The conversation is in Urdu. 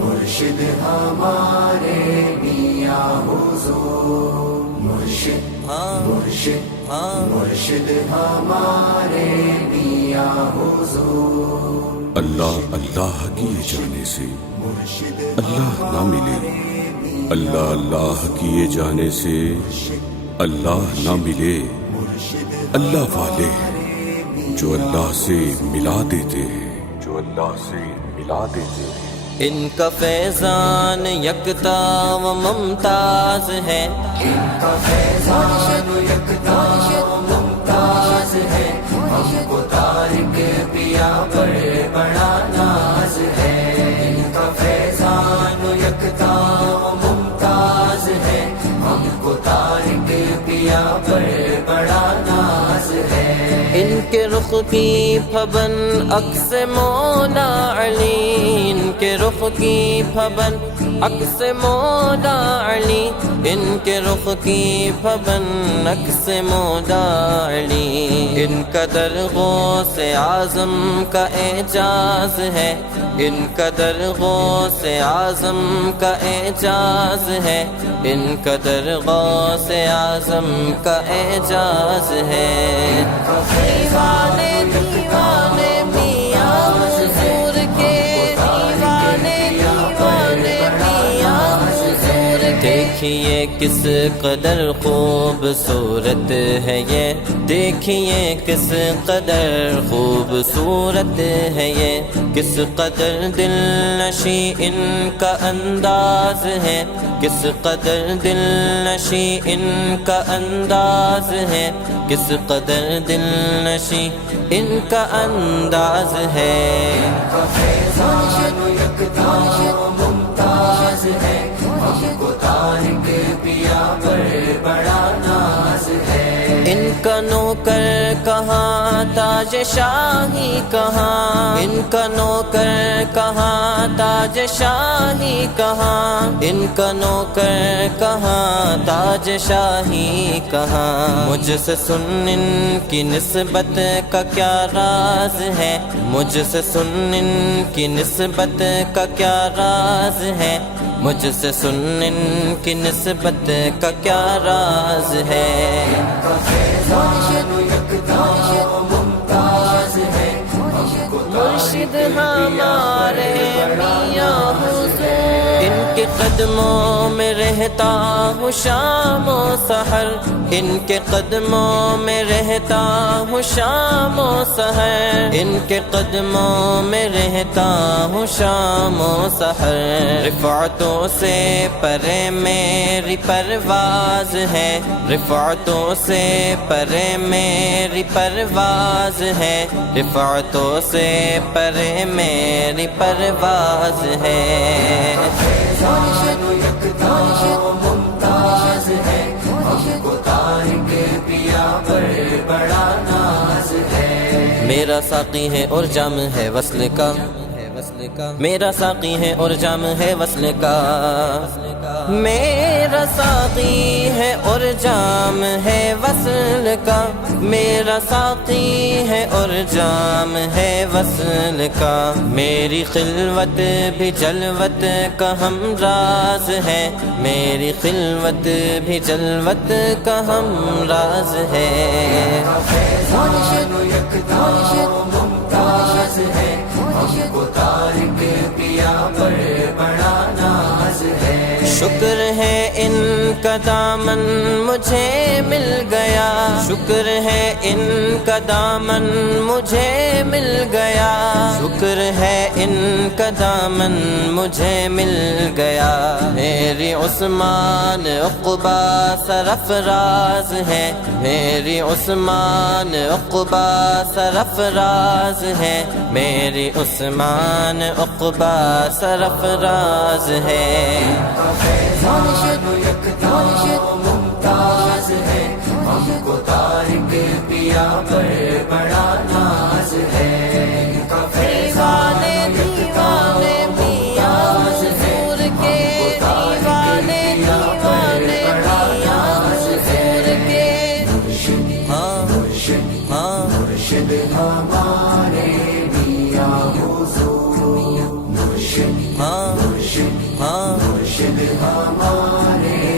مرشد ہمارے میاں حضور، مرشد ہمارے میاں حضور۔ اللہ اللہ کیے جانے سے اللہ نہ ملے، اللہ اللہ کیے جانے سے اللہ نہ ملے، اللہ والے جو اللہ سے ملا دیتے ہیں، جو اللہ سے ملا دیتے ہیں۔ ان کا فیضان یکتا و ممتاز ہے، ان کا فیضان یکتا و ممتاز ہے، ہم کو طارق پیا پر بڑا ناز ہے۔ ان کا فیضان یکتا و ممتاز ہے، ہم کو طارق پیا پر بڑا ناز ہے۔ ان کے رخ کی پھبن عکس مولا علی، ان کے رخ کی پھبن عکس مولا علی، ان کے رخ کی پھبن عکس مولا علی۔ ان کا در غوث اعظم کا اعجاز ہے، ان کا در غوث اعظم کا اعجاز ہے، ان کا در غوث اعظم کا اعجاز ہے۔ دیوانے دیوانے میاں حضور کے، دیوانے دیوانے میاں حضور کے۔ دیکھیے کس قدر خوبصورت ہے یہ، دیکھیے کس قدر خوبصورت ہے یہ، کس قدر دل نشی ان کا انداز ہے، کس قدر دل نشی ان کا انداز ہے، کس قدر دل نشی ان کا انداز ہے۔ ان کا فیضان یکتا و ممتاز ہے، ہم کو طارق پیا پر بڑا ناز ہے۔ ان کا نوکر کہاں تاج شاہی کہاں، ان کا نوکر کہاں تاج شاہی کہاں، ان کا نوکر کہاں تاج شاہی کہاں۔ مجھ سے سن ان کی نسبت کا کیا راز ہے، مجھ سے سن ان کی نسبت کا کیا راز ہے، مجھ سے سن ان کی نسبت کا کیا راز ہے۔ ان کا فیضان یکتا و ممتاز ہے، ہم کو مرشد ہمارے میاں حضور، ان کے قدموں میں رہتا ہوں شام و سحر، ان کے قدموں میں رہتا ہوں شام و سحر، ان کے قدموں میں رہتا ہوں شام و سحر۔ رفعتوں سے پرے میری پرواز ہے، رفعتوں سے پرے میری پرواز ہے، رفعتوں سے پرے میری پرواز ہے۔ فیضان یکتا و ممتاز ہے، ہم کو طارق پیا پر بڑا ناز ہے۔ میرا ساقی ہے اور جام ہے وصل کا، میرا ساقی ہے اور جام ہے وصل کا، میرا ساقی ہے اور جام ہے وصل کا، میرا ساقی ہے اور جام ہے وصل کا۔ میری خلوت بھی جلوت کا ہم راز ہے، میری خلوت بھی جلوت کا ہم راز ہے۔ فیضان یکتا و ممتاز ہے، ہم کو طارق پیا پر بڑا ناز ہے۔ شکر ہے ان کا دامن مجھے مل گیا، شکر ہے ان کا دامن مجھے مل گیا، شکر ہے ان کا دامن مجھے مل گیا۔ میری عثمان عقبہ سرفراز ہے، میری عثمان عقبہ سرفراز ہے، میری عثمان عقبہ سرفراز ہے۔ فیضان یکتا و ممتاز ہے، ہم کو طارق پیا پر بڑا ناز ہے۔ ان کا فیضان یکتا و ممتاز ہے، ہم کو طارق پیا پر بڑا ناز ہے۔ مرشد ہمارے میاں حضور، ہاں ہاں مرشد ہمارے